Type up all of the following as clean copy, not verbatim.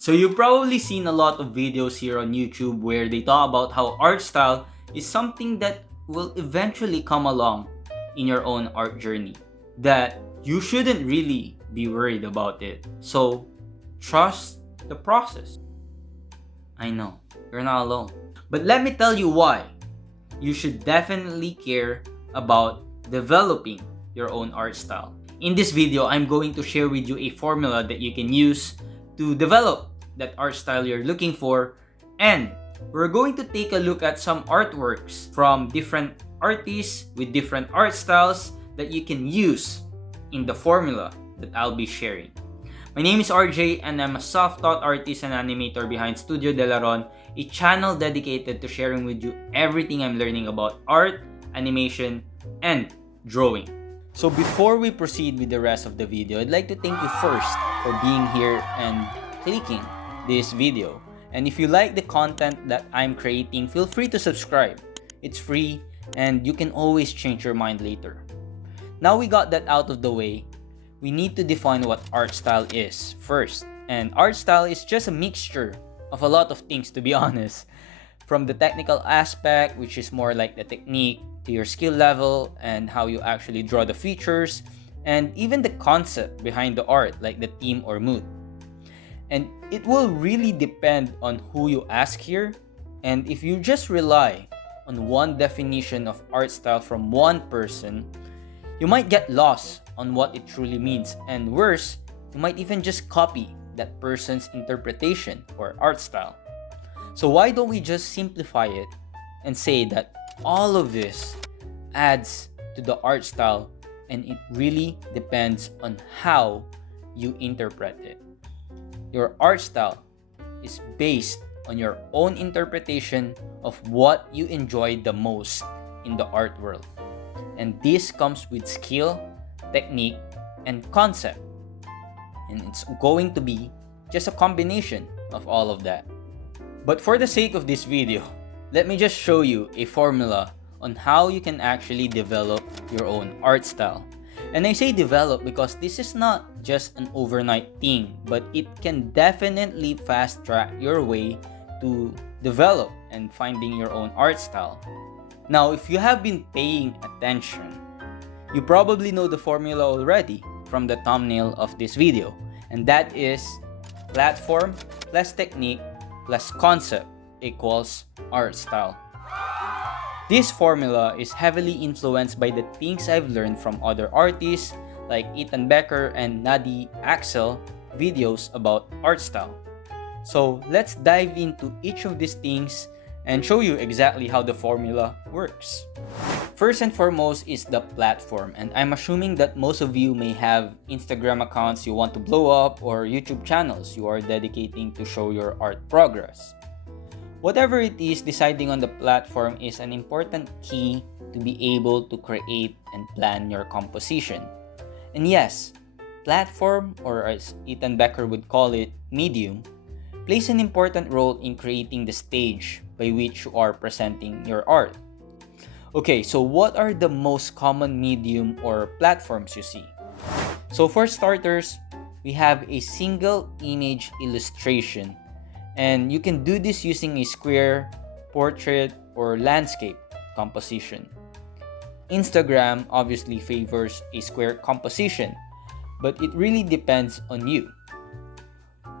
So you've probably seen a lot of videos here on YouTube where they talk about how art style is something that will eventually come along in your own art journey. That you shouldn't really be worried about it. So trust the process. I know, you're not alone. But let me tell you why you should definitely care about developing your own art style. In this video, I'm going to share with you a formula that you can use to develop that art style you're looking for, and we're going to take a look at some artworks from different artists with different art styles that you can use in the formula that I'll be sharing. My name is RJ and I'm a self-taught artist and animator behind Studio Delaron, a channel dedicated to sharing with you everything I'm learning about art, animation, and drawing. So before we proceed with the rest of the video, I'd like to thank you first for being here and clicking this video. And if you like the content that I'm creating, feel free to subscribe. It's free and you can always change your mind later. Now we got that out of the way, we need to define what art style is first. And art style is just a mixture of a lot of things, to be honest. From the technical aspect, which is more like the technique, to your skill level and how you actually draw the features, and even the concept behind the art, like the theme or mood. And it will really depend on who you ask here. And if you just rely on one definition of art style from one person, you might get lost on what it truly means, and worse, you might even just copy that person's interpretation or art style. So why don't we just simplify it and say that all of this adds to the art style, and it really depends on how you interpret it. Your art style is based on your own interpretation of what you enjoy the most in the art world. And this comes with skill, technique, and concept. And it's going to be just a combination of all of that. But for the sake of this video, let me just show you a formula on how you can actually develop your own art style. And I say develop because this is not just an overnight thing, but it can definitely fast track your way to develop and finding your own art style. Now, if you have been paying attention, you probably know the formula already from the thumbnail of this video, and that is platform plus technique plus concept equals art style. This formula is heavily influenced by the things I've learned from other artists like Ethan Becker and Nadi Axel videos about art style. So let's dive into each of these things and show you exactly how the formula works. First and foremost is the platform, and I'm assuming that most of you may have Instagram accounts you want to blow up or YouTube channels you are dedicating to show your art progress. Whatever it is, deciding on the platform is an important key to be able to create and plan your composition. And yes, platform, or as Ethan Becker would call it, medium, plays an important role in creating the stage by which you are presenting your art. Okay, so what are the most common medium or platforms you see? So for starters, we have a single image illustration, and you can do this using a square, portrait, or landscape composition. Instagram obviously favors a square composition, but it really depends on you.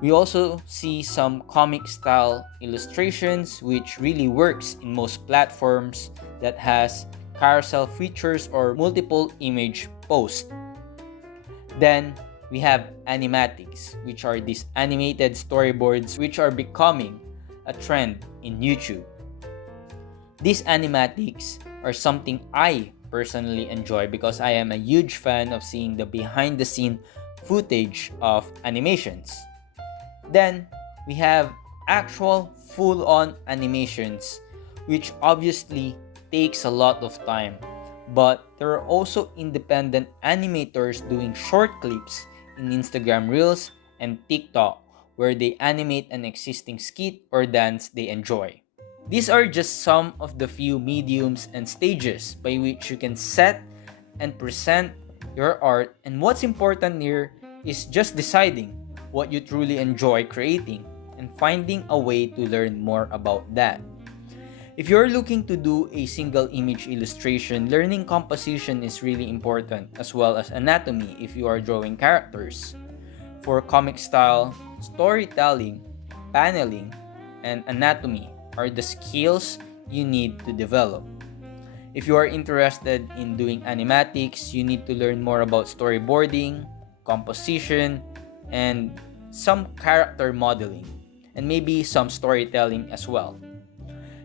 We also see some comic style illustrations, which really works in most platforms that has carousel features or multiple image posts. Then we have animatics, which are these animated storyboards which are becoming a trend in YouTube. These animatics are something I personally enjoy because I am a huge fan of seeing the behind the scene footage of animations. Then we have actual full-on animations, which obviously takes a lot of time, but there are also independent animators doing short clips in Instagram Reels and TikTok where they animate an existing skit or dance they enjoy. These are just some of the few mediums and stages by which you can set and present your art, and what's important here is just deciding what you truly enjoy creating, and finding a way to learn more about that. If you're looking to do a single image illustration, learning composition is really important, as well as anatomy if you are drawing characters. For comic style, storytelling, paneling, and anatomy are the skills you need to develop. If you are interested in doing animatics, you need to learn more about storyboarding, composition, and some character modeling, and maybe some storytelling as well.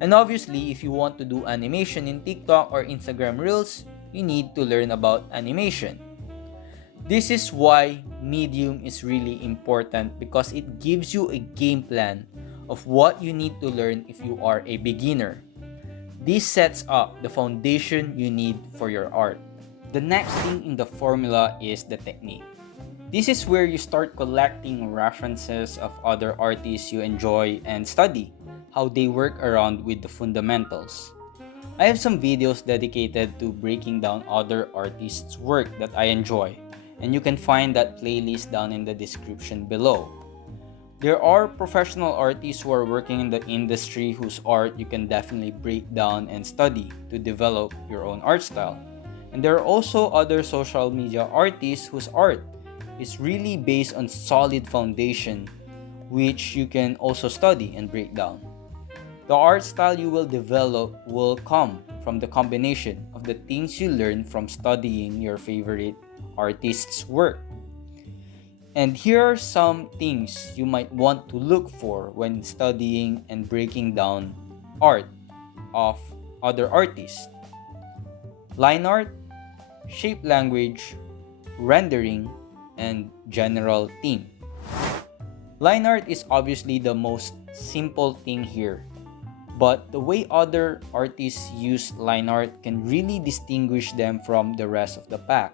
And obviously, if you want to do animation in TikTok or Instagram Reels, you need to learn about animation. This is why Medium is really important because it gives you a game plan of what you need to learn if you are a beginner. This sets up the foundation you need for your art. The next thing in the formula is the technique. This is where you start collecting references of other artists you enjoy and study how they work around with the fundamentals. I have some videos dedicated to breaking down other artists' work that I enjoy, and you can find that playlist down in the description below. There are professional artists who are working in the industry whose art you can definitely break down and study to develop your own art style. And there are also other social media artists whose art is really based on solid foundation, which you can also study and break down. The art style you will develop will come from the combination of the things you learn from studying your favorite artist's work. And here are some things you might want to look for when studying and breaking down art of other artists: line art, shape language, rendering, and general theme. Line art is obviously the most simple thing here, but the way other artists use line art can really distinguish them from the rest of the pack.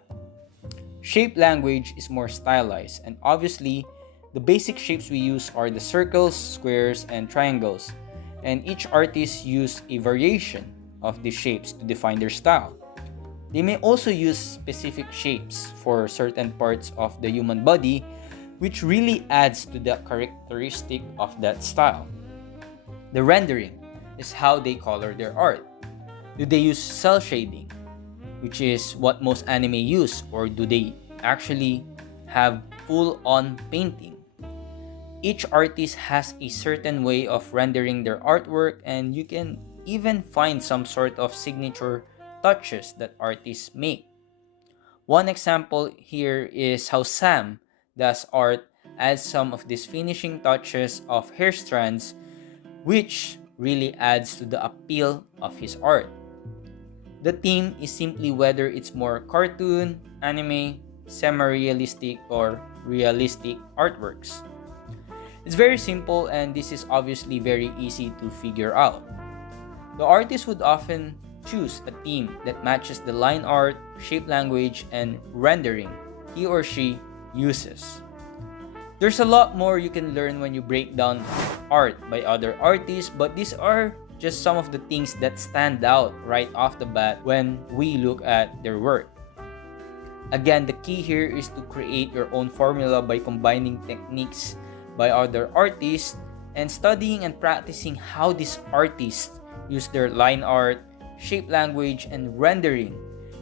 Shape language is more stylized, and obviously, the basic shapes we use are the circles, squares, and triangles, and each artist use a variation of these shapes to define their style. They may also use specific shapes for certain parts of the human body, which really adds to the characteristic of that style. The rendering is how they color their art. Do they use cell shading, which is what most anime use, or do they actually have full-on painting? Each artist has a certain way of rendering their artwork, and you can even find some sort of signature touches that artists make. One example here is how Sam does art, adds some of these finishing touches of hair strands, which really adds to the appeal of his art. The theme is simply whether it's more cartoon, anime, semi-realistic, or realistic artworks. It's very simple, and this is obviously very easy to figure out. The artist would often choose a theme that matches the line art, shape language, and rendering he or she uses. There's a lot more you can learn when you break down art by other artists, but these are just some of the things that stand out right off the bat when we look at their work. Again, the key here is to create your own formula by combining techniques by other artists and studying and practicing how these artists use their line art, shape language, and rendering.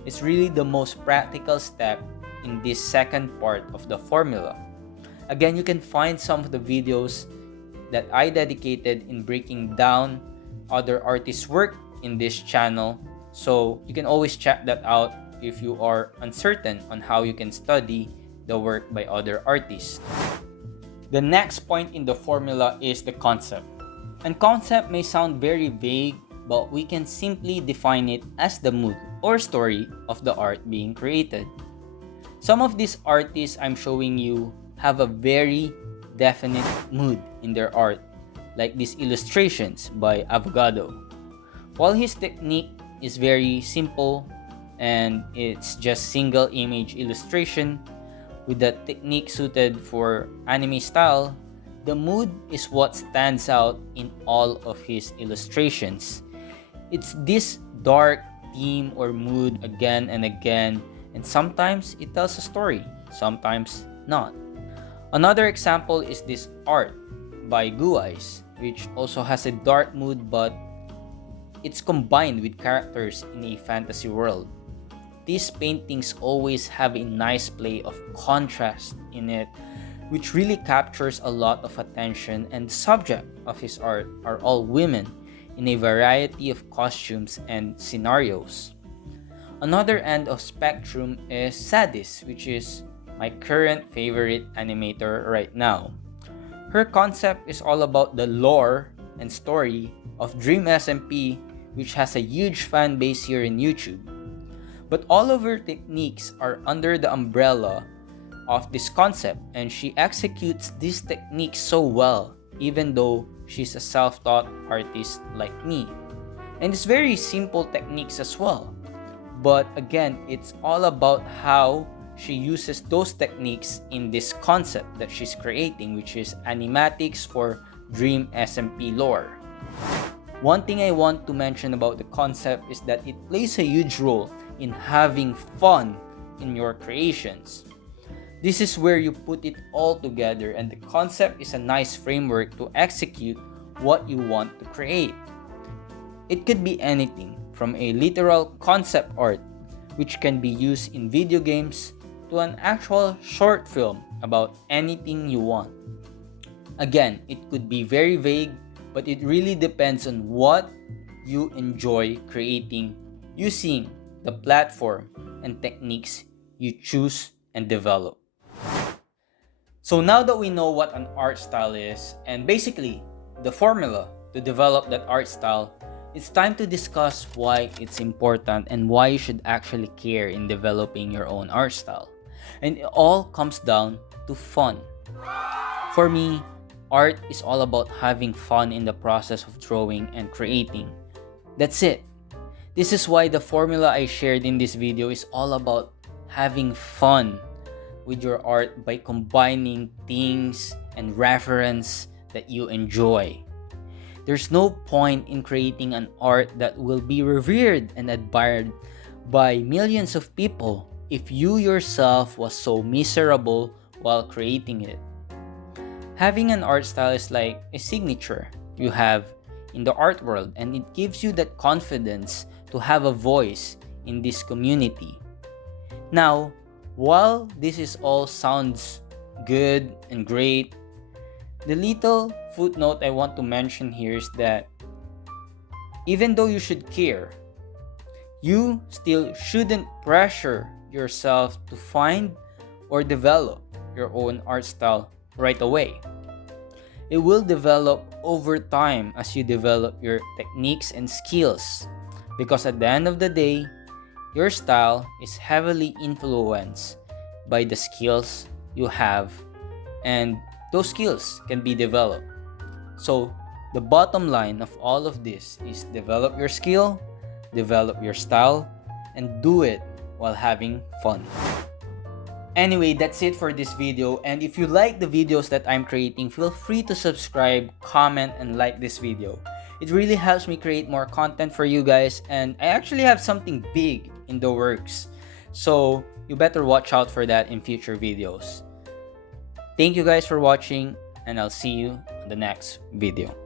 Is really the most practical step in this second part of the formula. Again, you can find some of the videos that I dedicated in breaking down other artists' work in this channel, so you can always check that out if you are uncertain on how you can study the work by other artists. The next point in the formula is the concept. And concept may sound very vague, but we can simply define it as the mood or story of the art being created. Some of these artists I'm showing you have a very definite mood in their art, like these illustrations by Avogado. While his technique is very simple and it's just single image illustration with the technique suited for anime style, the mood is what stands out in all of his illustrations. It's this dark theme or mood again and again, and sometimes it tells a story, sometimes not. Another example is this art by Guys, which also has a dark mood but it's combined with characters in a fantasy world. These paintings always have a nice play of contrast in it, which really captures a lot of attention, and the subject of his art are all women in a variety of costumes and scenarios. Another end of spectrum is Sadis, which is my current favorite animator right now. Her concept is all about the lore and story of Dream SMP, which has a huge fan base here in YouTube. But all of her techniques are under the umbrella of this concept, and she executes these techniques so well, even though she's a self-taught artist like me. And it's very simple techniques as well. But again, it's all about how she uses those techniques in this concept that she's creating, which is animatics for Dream SMP lore. One thing I want to mention about the concept is that it plays a huge role in having fun in your creations. This is where you put it all together, and the concept is a nice framework to execute what you want to create. It could be anything from a literal concept art, which can be used in video games, to an actual short film about anything you want. Again, it could be very vague, but it really depends on what you enjoy creating using the platform and techniques you choose and develop. So now that we know what an art style is, and basically the formula to develop that art style, it's time to discuss why it's important and why you should actually care in developing your own art style. And it all comes down to fun. For me, art is all about having fun in the process of drawing and creating. That's it. This is why the formula I shared in this video is all about having fun with your art by combining things and reference that you enjoy. There's no point in creating an art that will be revered and admired by millions of people if you yourself was so miserable while creating it. Having an art style is like a signature you have in the art world, and it gives you that confidence to have a voice in this community. Now, while this is all sounds good and great, the little footnote I want to mention here is that even though you should care, you still shouldn't pressure yourself to find or develop your own art style right away. It will develop over time as you develop your techniques and skills, because at the end of the day, your style is heavily influenced by the skills you have, and those skills can be developed. So, the bottom line of all of this is develop your skill, develop your style, and do it while having fun. Anyway, that's it for this video, and if you like the videos that I'm creating, feel free to subscribe, comment, and like this video. It really helps me create more content for you guys, and I actually have something big in the works, so you better watch out for that in future videos. Thank you guys for watching, and I'll see you in the next video.